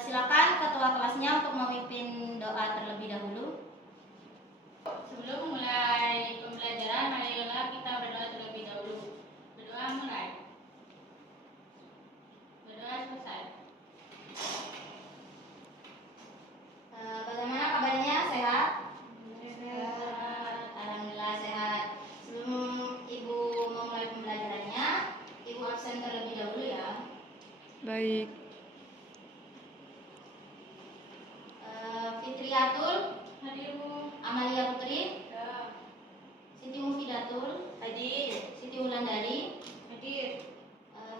Silakan ketua kelasnya untuk memimpin doa terlebih dahulu. Sebelum mulai pembelajaran, marilah kita berdoa terlebih dahulu. Berdoa mulai. Berdoa selesai. Bagaimana kabarnya? Sehat? Alhamdulillah sehat. Sebelum Ibu memulai pembelajarannya, Ibu absen terlebih dahulu ya. Baik. Fitriatul, Hadir, Bu. Amalia Putri, Ya. Siti Mufidatul, Hadir. Siti Wulandari, Hadir.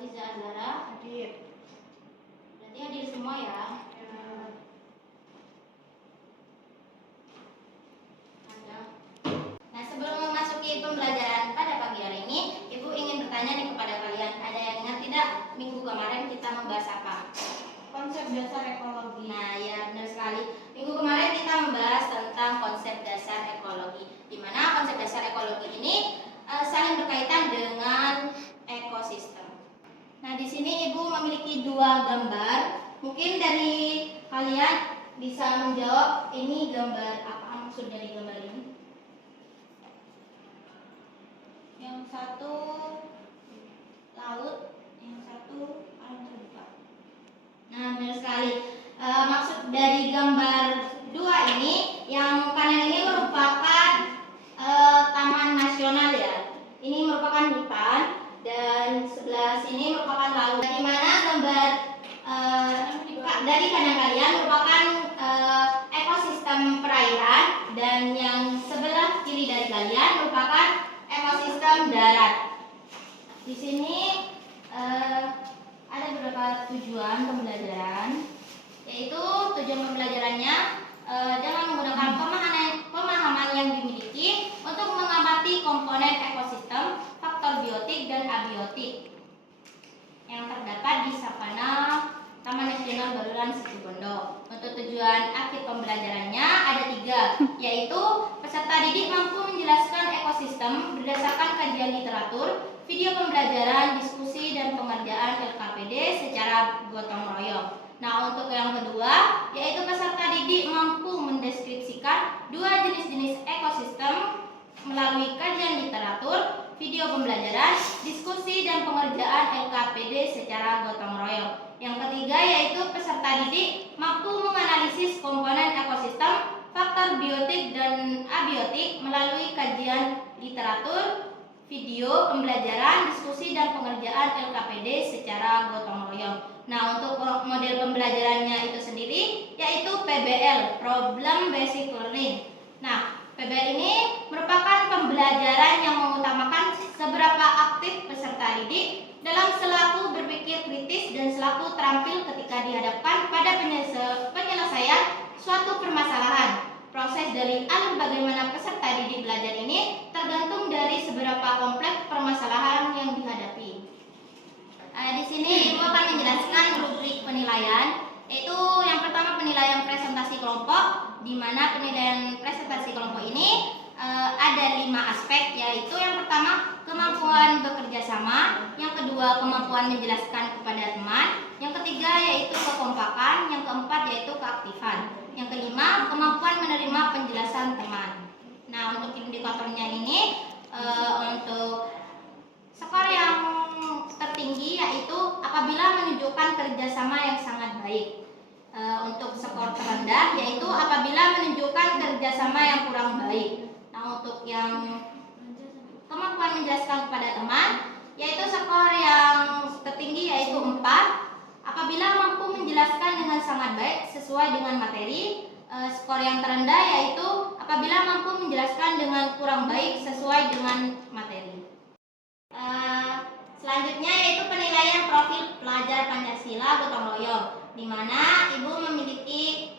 Liza Azhara, Hadir. berarti hadir semua ya. Ada. Nah, sebelum memasuki pembelajaran pada pagi hari ini, Ibu ingin bertanya nih kepada kalian, ada yang ingat tidak minggu kemarin kita membahas apa? Konsep dasar ekologi. Nah, ya benar sekali. Minggu kemarin kita membahas tentang konsep dasar ekologi, di mana konsep dasar ekologi ini saling berkaitan dengan ekosistem. Nah, di sini Ibu memiliki dua gambar. Mungkin dari kalian bisa menjawab ini gambar apa maksud dari gambar ini? Yang satu laut, yang satu alam terbuka. Nah, benar sekali. Maksud dari gambar dua ini, yang kanan ini merupakan taman nasional ya. Ini merupakan hutan dan sebelah sini merupakan laut. Di mana gambar dari kanan kalian merupakan ekosistem perairan dan yang sebelah kiri dari kalian merupakan ekosistem darat. Di sini ada beberapa tujuan pembelajaran, yaitu tujuan pembelajarannya dengan menggunakan pemahaman yang dimiliki untuk mengamati komponen ekosistem, faktor biotik dan abiotik yang terdapat di savana Taman Nasional Baluran Situbondo. Untuk tujuan akhir pembelajarannya ada 3, yaitu peserta didik mampu menjelaskan ekosistem berdasarkan kajian literatur, video pembelajaran, diskusi, dan pengerjaan LKPD secara gotong royong. Nah, untuk yang kedua, yaitu peserta didik mampu mendeskripsikan 2 jenis-jenis ekosistem melalui kajian literatur, video pembelajaran, diskusi, dan pengerjaan LKPD secara gotong royong. Yang ketiga, yaitu peserta didik mampu menganalisis komponen ekosistem, faktor biotik dan abiotik melalui kajian literatur, video pembelajaran, diskusi, dan pengerjaan LKPD secara gotong royong. Nah, untuk model pembelajarannya itu sendiri yaitu PBL, Problem Basic Learning. Nah, PBL ini merupakan pembelajaran yang mengutamakan seberapa aktif peserta didik dalam selaku berpikir kritis dan selaku terampil ketika dihadapkan pada penyelesaian suatu permasalahan. Proses dari alur bagaimana peserta didik belajar ini tergantung dari seberapa kompleks permasalahan yang dihadapi. Di sini Ibu akan menjelaskan rubrik penilaian, yaitu yang pertama penilaian presentasi kelompok, di mana penilaian presentasi kelompok ini ada 5 aspek, yaitu yang pertama kemampuan bekerja sama, yang kedua kemampuan menjelaskan kepada teman, yang ketiga yaitu kekompakan, yang keempat yaitu keaktifan, yang kelima kemampuan menerima penjelasan teman. Nah, untuk indikatornya ini untuk skor yang tertinggi yaitu apabila menunjukkan kerjasama yang sangat baik. Untuk skor terendah yaitu apabila menunjukkan kerjasama yang kurang baik. Nah, untuk yang kemampuan menjelaskan kepada teman yaitu skor yang tertinggi yaitu 4 apabila mampu menjelaskan dengan sangat baik sesuai dengan materi. Skor yang terendah yaitu apabila mampu menjelaskan dengan kurang baik sesuai dengan materi. Selanjutnya yaitu penilaian profil pelajar Pancasila gotong royong, di mana Ibu memiliki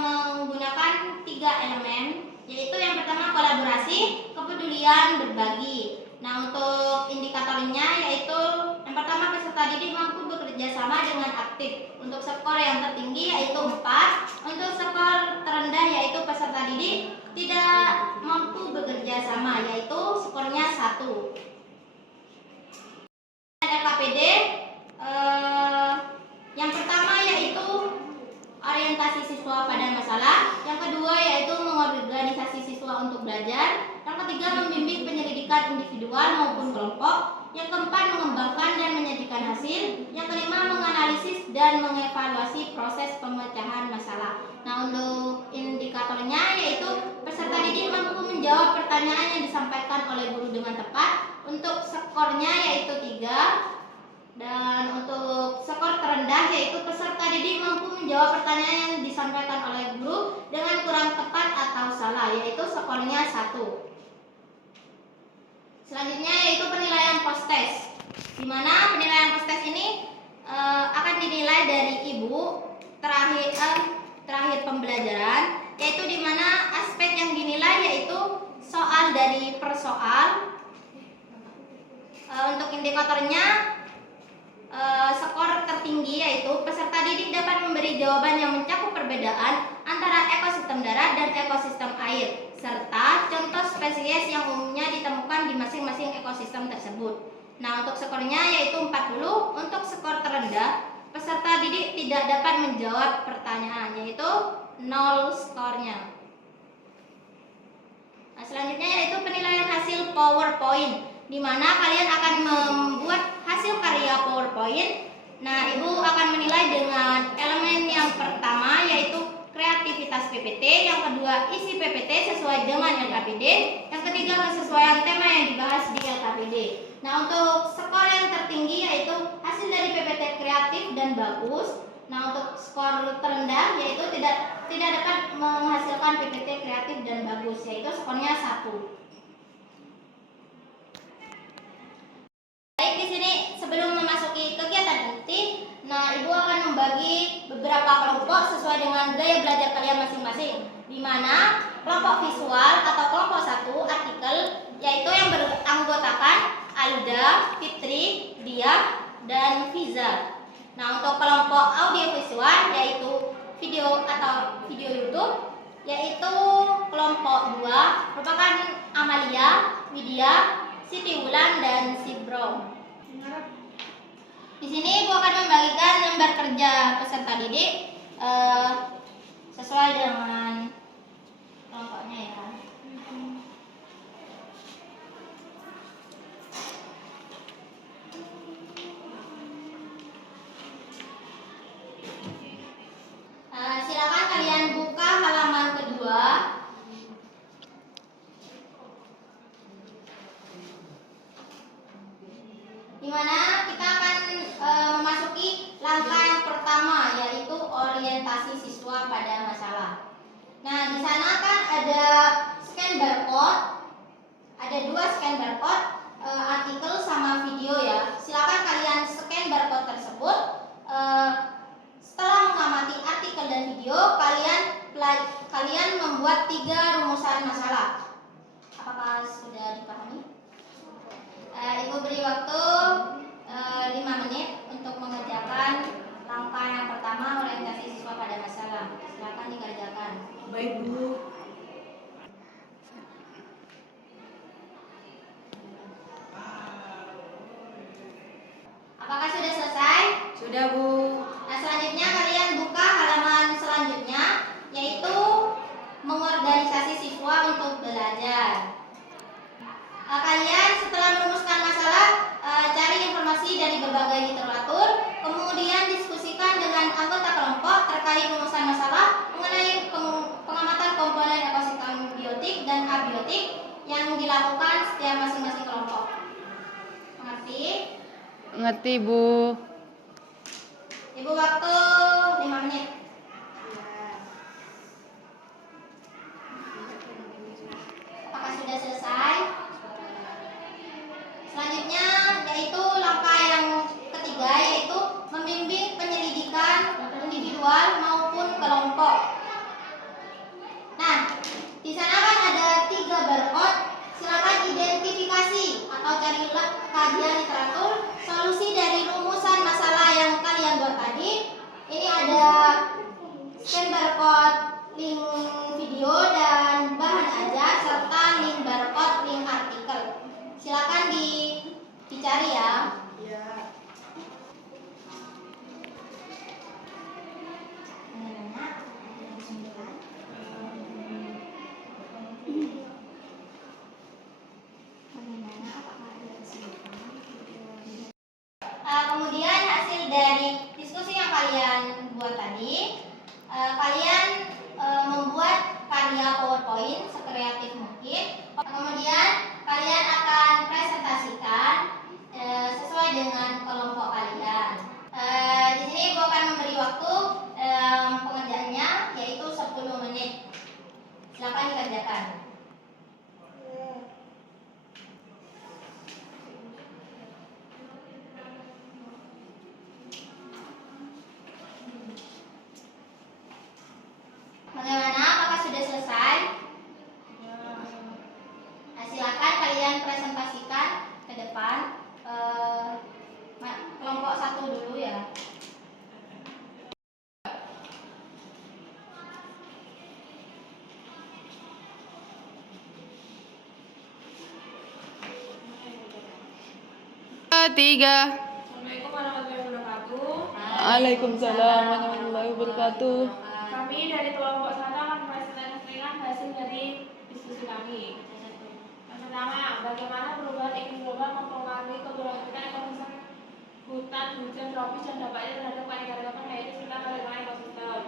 menggunakan 3 elemen, yaitu yang pertama kolaborasi, kepedulian, berbagi. Nah, untuk indikatornya yaitu yang pertama peserta didik mampu bekerja sama dengan aktif. Untuk skor yang tertinggi yaitu 4, untuk skor terendah yaitu peserta didik tidak mampu bekerja sama, yaitu skornya 1. LKPD ketiga, membimbing penyelidikan individual maupun kelompok. Yang keempat, mengembangkan dan menyajikan hasil. Yang kelima, menganalisis dan mengevaluasi proses pemecahan masalah. Nah, untuk indikatornya yaitu peserta didik mampu menjawab pertanyaan yang disampaikan oleh guru dengan tepat. Untuk skornya yaitu 3. Dan untuk skor terendah yaitu peserta didik mampu menjawab pertanyaan yang disampaikan oleh guru dengan kurang tepat atau salah, yaitu skornya 1. Selanjutnya yaitu penilaian post test, di mana penilaian post test ini akan dinilai dari ibu terakhir pembelajaran, yaitu di mana aspek yang dinilai yaitu soal dari per soal. Untuk indikatornya skor tertinggi yaitu peserta didik dapat memberi jawaban yang mencakup perbedaan antara ekosistem darat dan ekosistem air, serta contoh spesies yang umumnya ditemukan di masing-masing ekosistem tersebut. Nah, untuk skornya yaitu 40. Untuk skor terendah, peserta didik tidak dapat menjawab pertanyaan, yaitu 0 skornya. Nah, selanjutnya yaitu penilaian hasil PowerPoint, di mana kalian akan membuat hasil karya PowerPoint. Nah, ibu akan menilai dengan elemen yang pertama yaitu kreativitas PPT, yang kedua isi PPT sesuai dengan LKPD, yang ketiga kesesuaian tema yang dibahas di LKPD. Nah, untuk skor yang tertinggi yaitu hasil dari PPT kreatif dan bagus. Nah, untuk skor terendah yaitu tidak dapat menghasilkan PPT kreatif dan bagus, yaitu skornya 1. Baik, di sini sebelum memasuki kegiatan inti, nah ibu akan membagi beberapa kelompok sesuai dengan gaya belajar kalian masing-masing, di mana kelompok visual atau kelompok 1 artikel yaitu yang beranggotakan Alda, Fitri, Dia, dan Fiza. Nah, untuk kelompok audio visual yaitu video atau video YouTube yaitu kelompok 2 merupakan Amalia, Widya, Siti Wulan, dan Sibrom. Di sini ibu akan membagikan lembar kerja peserta didik sesuai dengan kelompoknya ya. Silakan kalian buka halaman kedua. Di mana kita akan memasuki langkah yang pertama yaitu orientasi siswa pada masalah. Nah, di sana kan ada scan barcode, ada 2 scan barcode, artikel sama video ya. Silakan kalian scan barcode tersebut. Setelah mengamati artikel dan video, kalian membuat 3 rumusan masalah. Apakah sudah dipahami? Ibu beri waktu 5 menit untuk mengerjakan langkah yang pertama, orientasi siswa pada masalah. Silakan dikerjakan. Baik, Bu. Apakah sudah selesai? Sudah, Bu. Nah, selanjutnya kalian buka halaman selanjutnya yaitu mengorganisasi siswa untuk belajar. Kalian setelah merumuskan masalah, cari informasi dari berbagai literatur, kemudian diskusikan dengan anggota kelompok terkait rumusan masalah mengenai pengamatan komponen ekosistem biotik dan abiotik yang dilakukan setiap masing-masing kelompok. Mengerti? Ngerti, Bu. Ibu waktu 5 menit. Apakah sudah selesai? Selanjutnya yaitu langkah yang ketiga yaitu membimbing penyelidikan individual maupun kelompok. Nah, di sana kan ada 3 barcode. Silakan identifikasi atau cari kajian literatur solusi dari rumusan 3. Assalamualaikum warahmatullahi wabarakatuh. Waalaikumsalam warahmatullahi wabarakatuh. Kami dari kelompok 1 akan mempresentasikan hasil dari diskusi kami. Yang pertama, bagaimana perubahan iklim global mempengaruhi keberlanjutan ekosistem hutan hujan tropis dan dampaknya terhadap keanekaragaman hayati serta kelangsungan ekosistem.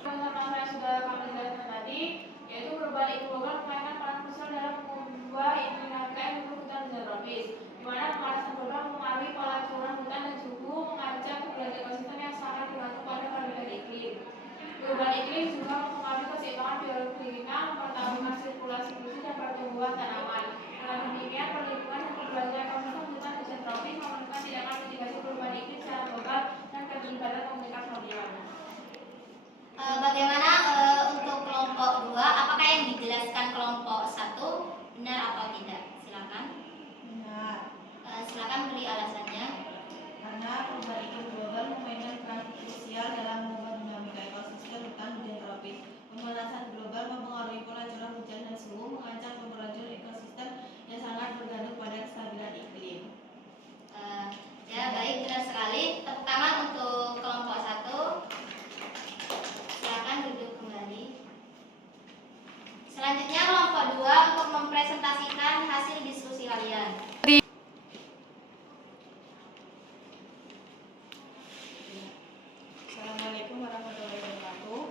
Masalah yang sudah kami jelaskan tadi, yaitu perubahan iklim global memainkan peran besar dalam mengubah iklim lantai untuk hutan hujan tropis, di mana pemanasan global mempengaruhi pola curah hutan dan suhu mengancam keberadaan ekosistem yang sangat bergantung pada perbedaan iklim. Perubahan iklim juga mempengaruhi keseimbangan biologi kita, mempertaruhkan sirkulasi fungsi dan pertumbuhan tanaman. Dengan demikian, perlindungan dan keberlanjutan ekosistem hutan hujan tropis memerlukan tindakan mitigasi perubahan iklim secara global dan keterlibatan komunitas sosial. Bagaimana untuk kelompok 2? Apakah yang dijelaskan kelompok 1 benar atau tidak? Silakan. Benar. Silakan beri alasannya. Karena perubahan iklim global memainkan peran krusial dalam mengubah dinamika ekosistem hutan hujan tropis. Pemanasan global mempengaruhi pola curah hujan dan suhu, mengancam keberlanjutan ekosistem yang sangat bergantung pada kestabilan iklim. Ya, baik, benar sekali. Tepuk tangan untuk kelompok 1. Silakan duduk kembali. Selanjutnya kelompok 2 untuk mempresentasikan hasil diskusi kalian. Assalamualaikum warahmatullahi wabarakatuh.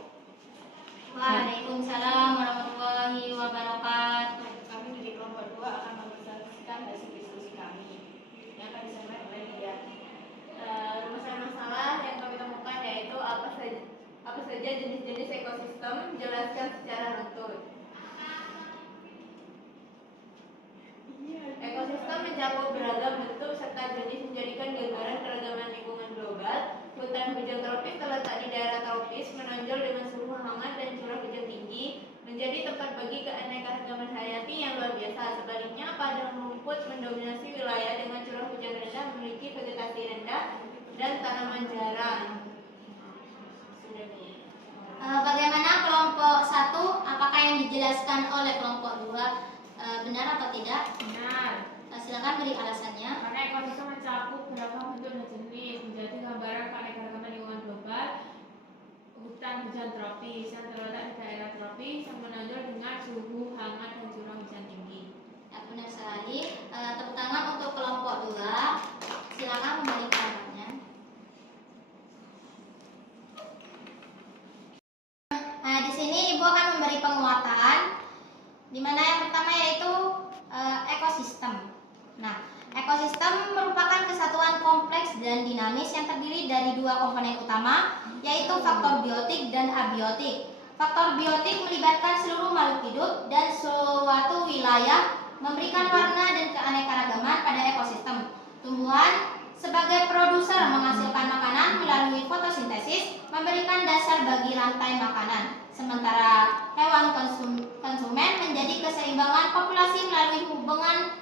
Waalaikumsalam warahmatullahi wabarakatuh. Kami dari kelompok 2 akan mempresentasikan hasil diskusi kami yang akan disampaikan oleh dia. Masalah yang kami temukan yaitu apa saja jenis-jenis ekosistem, jelaskan secara runtut. Ekosistem mencakup beragam bentuk serta jenis, menjadikan gambaran keragaman lingkungan global. Hutan hujan tropis terletak di daerah tropis, menonjol dengan suhu hangat dan curah hujan tinggi, menjadi tempat bagi keanekaragaman hayati yang luar biasa. Sebaliknya, padang rumput mendominasi wilayah dengan curah hujan rendah, memiliki vegetasi rendah dan tanaman jarang. Bagaimana kelompok 1? Apakah yang dijelaskan oleh kelompok 2 benar atau tidak? Benar. Silakan beri alasannya. Karena ekosistem mencakup beragam bentuk dan jenis, menjadi gambaran keanekaragaman lingkungan global. Hutan hujan tropis yang terletak di daerah tropis yang menonjol dengan suhu hangat dan curah hujan tinggi. Ya, benar sekali. Tepuk tangan untuk kelompok 2. Silakan kembali ke tempatnya. Nah, di sini Ibu akan memberi penguatan, di mana yang pertama yaitu ekosistem. Nah, ekosistem merupakan kesatuan kompleks dan dinamis yang terdiri dari dua komponen utama, yaitu faktor biotik dan abiotik. Faktor biotik melibatkan seluruh makhluk hidup dan suatu wilayah, memberikan warna dan keanekaragaman pada ekosistem. Tumbuhan sebagai produser menghasilkan makanan melalui fotosintesis, memberikan dasar bagi rantai makanan. Sementara hewan konsumen menjadi keseimbangan populasi melalui hubungan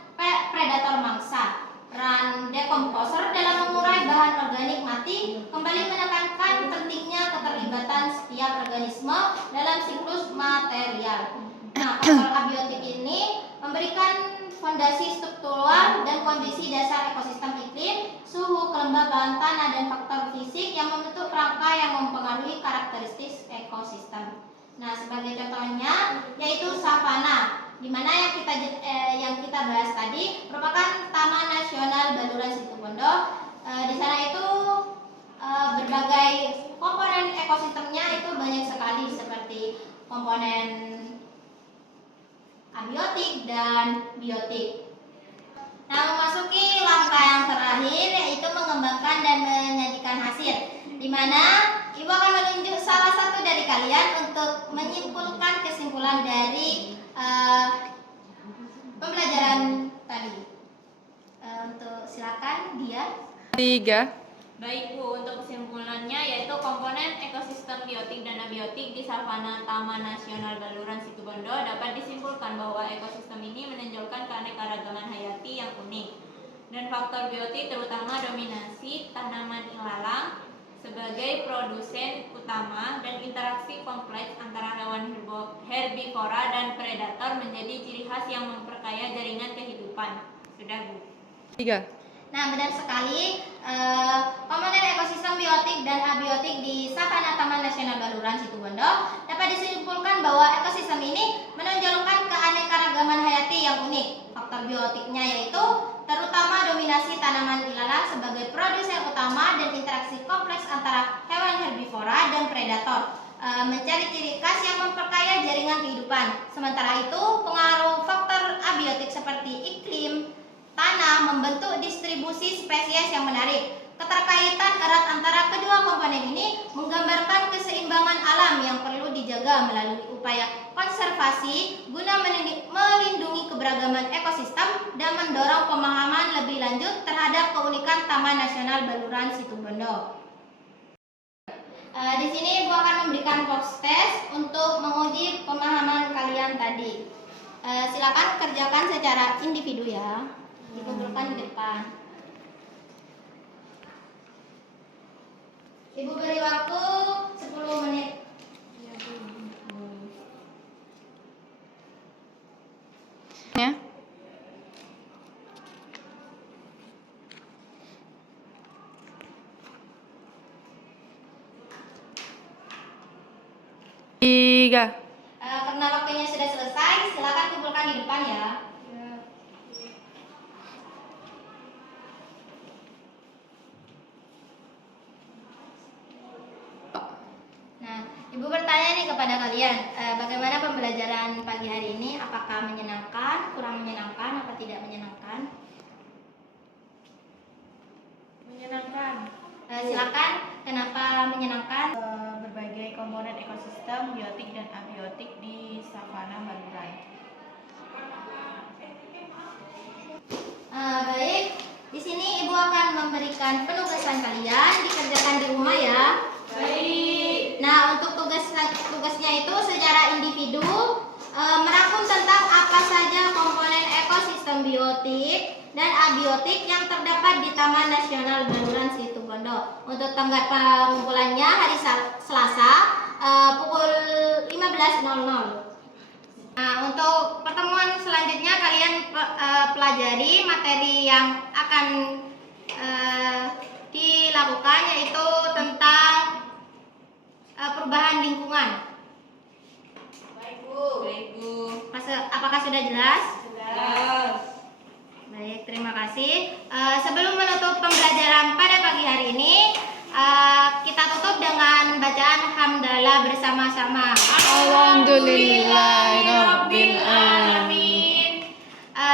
predator mangsa. Peran dekomposer dalam mengurai bahan organik mati kembali menekankan pentingnya keterlibatan setiap organisme dalam siklus material. Nah, faktor abiotik ini memberikan fondasi struktural dan kondisi dasar ekosistem iklim, suhu, kelembaban tanah, dan faktor fisik yang membentuk rangka yang mempengaruhi karakteristik ekosistem. Nah, sebagai contohnya yaitu savana, di mana yang kita bahas tadi merupakan Taman Nasional Baluran Situbondo. Di sana itu berbagai komponen ekosistemnya itu banyak sekali, seperti komponen abiotik dan biotik. Nah, memasuki langkah yang terakhir yaitu mengembangkan dan menyajikan hasil, di mana Ibu akan menunjuk salah satu dari kalian untuk menyimpulkan kesimpulan dari pembelajaran tadi. Untuk silakan dia. 3. Baik Bu, untuk kesimpulannya yaitu komponen ekosistem biotik dan abiotik di savana Taman Nasional Baluran Situbondo dapat disimpulkan bahwa ekosistem ini menonjolkan keanekaragaman hayati yang unik, dan faktor biotik terutama dominasi tanaman ilalang sebagai produsen utama dan interaksi kompleks antara hewan herbivora dan predator menjadi ciri khas yang memperkaya jaringan kehidupan. Sudah, Bu. 3. Nah, benar sekali. Komponen ekosistem biotik dan abiotik di Savana Taman Nasional Baluran Situbondo dapat disimpulkan bahwa ekosistem ini menonjolkan keanekaragaman hayati yang unik. Faktor biotiknya yaitu terutama dominasi tanaman ilalang sebagai produsen utama dan interaksi kompleks antara hewan herbivora dan predator mencari ciri khas yang memperkaya jaringan kehidupan. Sementara itu, pengaruh faktor abiotik seperti iklim, tanah membentuk distribusi spesies yang menarik. Keterkaitan erat antara kedua komponen ini menggambarkan keseimbangan alam yang perlu dijaga melalui upaya konservasi guna melindungi keberagaman ekosistem dan mendorong pemahaman lebih lanjut terhadap keunikan Taman Nasional Baluran Situbondo. Di sini Ibu akan memberikan box test untuk menguji pemahaman kalian tadi. Silakan kerjakan secara individu ya. Dikumpulkan di depan. Ibu beri waktu 10 menit. Ya. Tiga. Karena waktunya sudah selesai, silakan kumpulkan di depan ya. Nah, Ibu bertanya nih kepada kalian, bagaimana pembelajaran pagi hari ini? Apakah menyenangkan, kurang menyenangkan, atau tidak menyenangkan? Menyenangkan. Silakan, kenapa menyenangkan? Berbagai komponen ekosistem biotik dan abiotik di savana Baluran. Baik, di sini Ibu akan memberikan penugasan kalian, dikerjakan di rumah ya. Baik. Nah, untuk tugasnya itu secara individu merangkum tentang apa saja komponen ekosistem biotik dan abiotik yang terdapat di Taman Nasional Baluran Situbondo. Untuk tenggat pengumpulannya hari Selasa pukul 15.00. Nah, untuk pertemuan selanjutnya kalian pelajari materi yang akan dilakukan yaitu tentang perubahan lingkungan. Baik, Bu. Apakah sudah jelas? Jelas. Baik, terima kasih. Sebelum menutup pembelajaran pada pagi hari ini, kita tutup dengan bacaan hamdalah bersama-sama. Alhamdulillahirabbil alamin.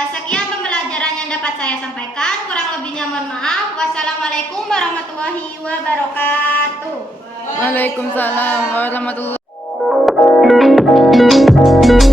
Sekian pembelajaran yang dapat saya sampaikan. Kurang lebihnya mohon maaf. Wassalamualaikum warahmatullahi wabarakatuh. Waalaikumsalam warahmatullahi wabarakatuh.